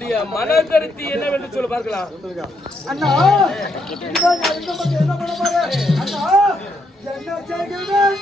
உன்னுடைய மனக்கருத்து என்னவென்று சொல்ல பார்க்கலாம். அண்ணா என்ன பண்ண பாரு அண்ணா என்ன செய்கிறேன்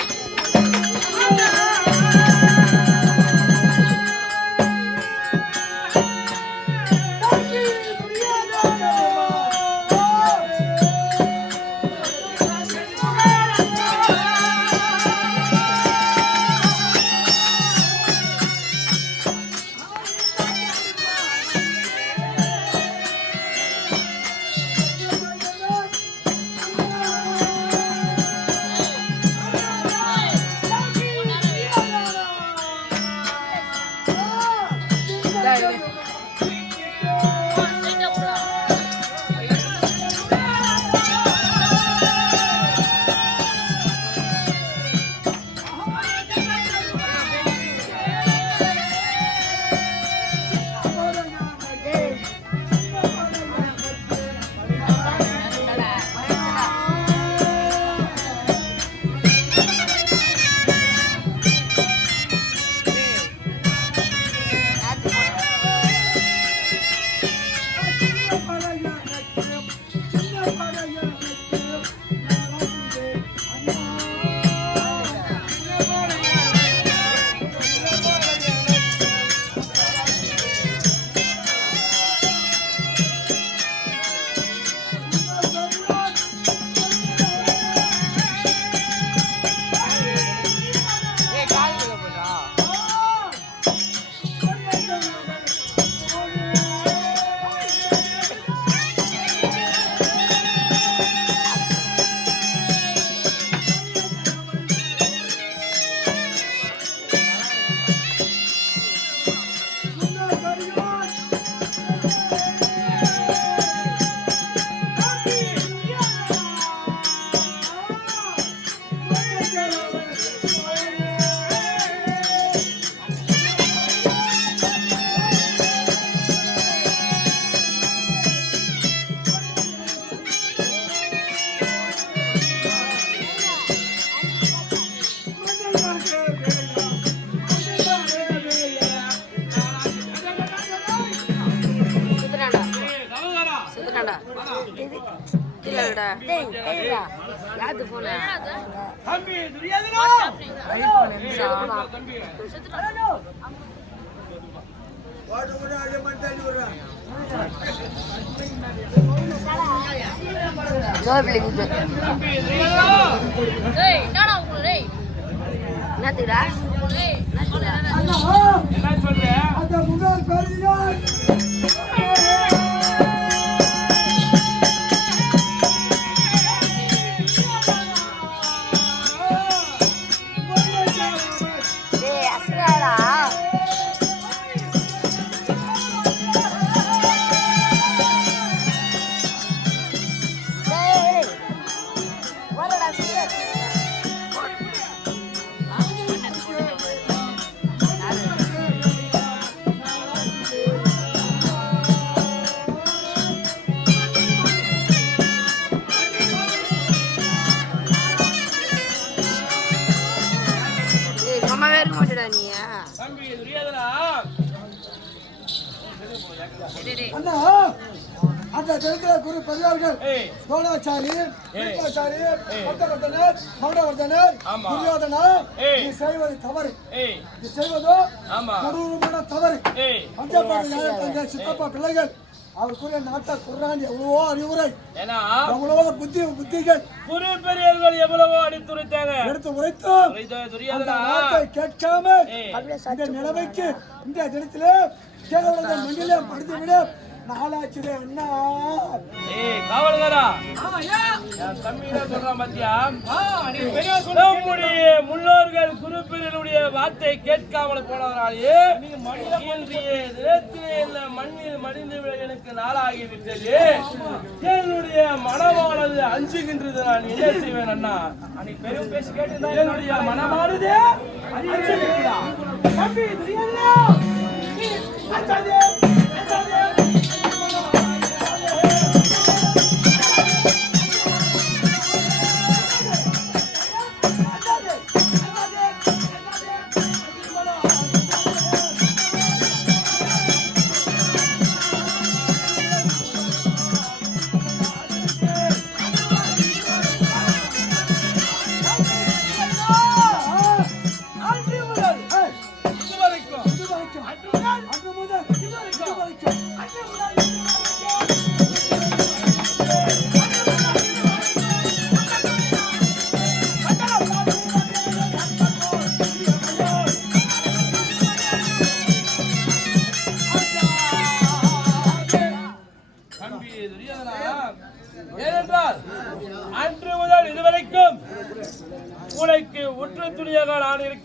குரு பெரியார்கள் தோணாச்சாரி மௌனவர்தனர் துரியோதனர் நீ செய்வது தவறு நீ செய்வதோ கொடூரமான தவறு பஞ்சபாண்ட சித்தப்பா பிள்ளைகள் அவருக்குரிய நாட்டை குர்ரான் எவ்வளவோ அறிவுரை எவ்வளவோ புத்திகள் குரு பெரியவர்கள் எவ்வளவோ அடித்துரைத்தாங்க எடுத்து உரைத்தோம் கேட்காம இந்த நிலைமைக்கு இந்த தினத்திலே கேரள மண்ணிலே படுத்துவிட நாளாச்சுதே அண்ணா. காவல்காரா தம்பியா சொல்றான் பாத்தியா, நம்முடைய முன்னோர்கள் குருப்பினுடைய வார்த்தை கேட்காமல் போனதனாலே இன்றைய தினத்திலே இந்த மண்ணில் மடிந்து விட எனக்கு நாளாகிவிட்டது. என்னுடைய மனமானது அஞ்சுகின்றது. நான் என்ன செய்வேன் அண்ணா? பெரும் பேசி கேட்டு என்னுடைய மனமானது அஞ்சுகின்றதா? தம்பி தெரியாதா?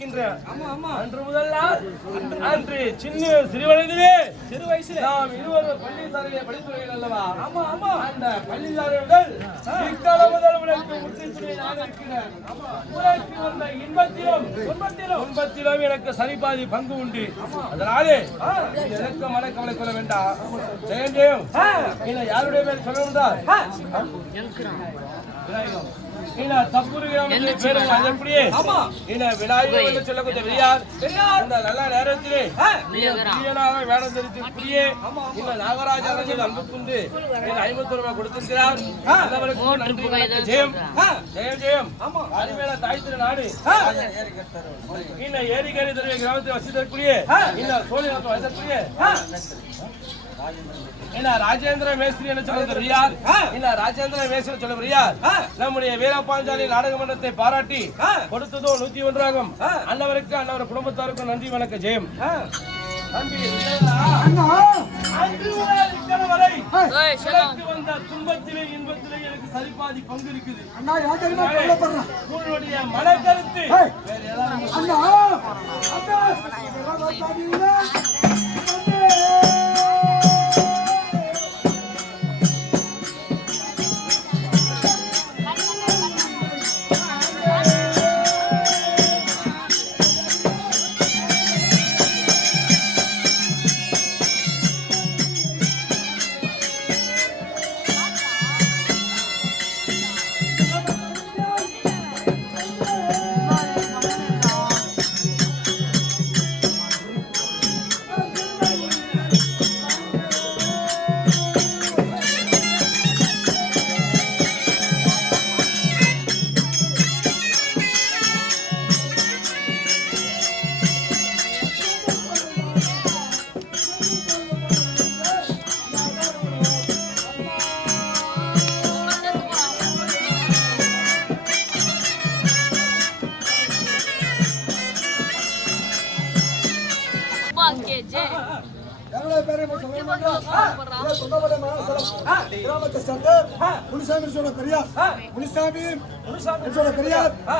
இருக்கின்றேன். ஆமா ஆமா அன்று முதல் நாள் அன்று சிறு வயசுல நாம் இருவரும் பள்ளிசாலையிலே படித்து வருகிறோம் அல்லவா? ஆமா ஆமா அந்த பள்ளிசாலைகள் இக்காலம் முதல் உனக்கு முற்றித்துறை நான் இருக்கிறேன். உனக்கு வந்த இன்பத்திலும் எனக்கு சரிபாதி பங்கு உண்டு. அதனாலே எனக்கு மனக்கவலை கொள்ள வேண்டாம். ஜெயம் இல்லை யாருடைய பேர் சொல்ல வந்தார்? விநாயகர் சொல்ல கொஞ்சம் இந்த நல்ல நேரத்திலே வேடம் தெரிவித்திருக்கிறியே இந்த நாகராஜன் அன்புக்குண்டு 50 ரூபாய் கொடுத்திருக்கிறார். நன்றி ஜெயம் ஜெயம் ஜெயம். அருமையான தாய் திரு நாடு இந்த ஏரிக்கரை தெருவை கிராமத்தில் வசித்திருக்கிறியே இந்த சோழிநாட்டில் வசித்திருக்கிறியே ராஜேந்திர மேஸ்திரி என்று சொல்வது யார்? ராஜேந்திர மேஸ்திரி சொல்வது யார்? நம்முடைய வீரபாஞ்சாலி நாடக மன்றத்தை பாராட்டி கொடுத்ததோ 101 ஆகும். அன்னவருக்கு அன்னவர் குடும்பத்தாருக்கும் நன்றி வணக்கம் ஜெயம். வந்த துன்பத்திலே இன்பத்திலே எனக்கு சரிபாதி பங்கு இருக்குது. உங்களுடைய மனக்கருத்து வேற ஏதாவது?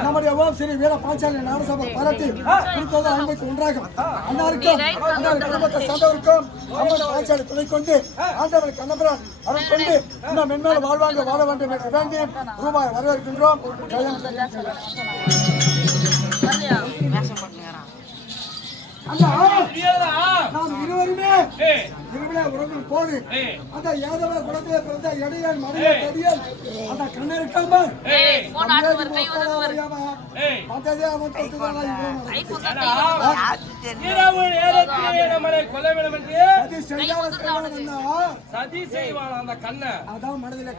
நம்முடைய ஓம் ஸ்ரீ வீரபாஞ்சாலி நாடசபை பாராட்டி 51 ஆகும். அன்னாருக்கும் குடும்பத்தை சார்ந்தவருக்கும் அம்மன் பாஞ்சாலி துணை கொண்டு ஆண்டவர் கண்ணபுரான் அருள் கொண்டு இன்னும் மென்மேலும் வாழ்வாங்க வாழ வேண்டும் என்று வேண்டி ரூபாய் வரவேற்கின்றோம். நாம் இருவருமே உறங்கும் போது அந்த யாதவ குலத்திலே பிறந்த எடையன் மனைவி தடியல் அந்த கண்ணருக்காம சதி செய்வான் அந்த கண்ண அதான் மனதில்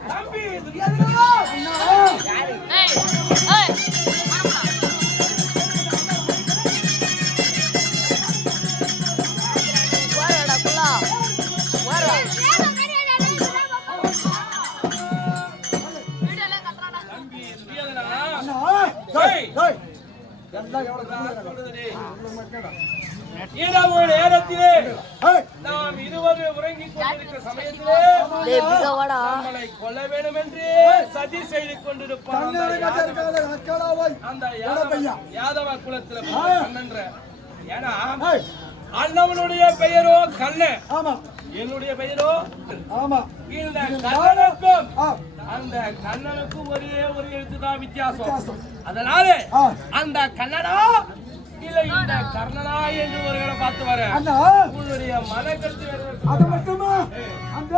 நாம் இருவரும் உறங்கிக் கொண்டிருக்கிற சமயத்திலே நம்மளை கொல்ல வேண்டும் என்று சதி செய்து கொண்டிருப்பான் அந்த யாதவ குலத்தில் கண்ணன்ற. ஏன்னா அண்ணவனுடைய பெயரோ கண்ண, என்னுடைய பெயரோ ஆமா. இந்த கண்ணனுக்கும் அந்த கண்ணனுக்கும் ஒரே ஒரு எழுத்துதான் வித்தியாசம். அதனால அந்த கண்ணனா இல்ல இந்த கர்ணனா என்று ஒருவரை பார்த்து வர உங்களுடைய மனக்கருத்து அது மட்டுமா? அந்த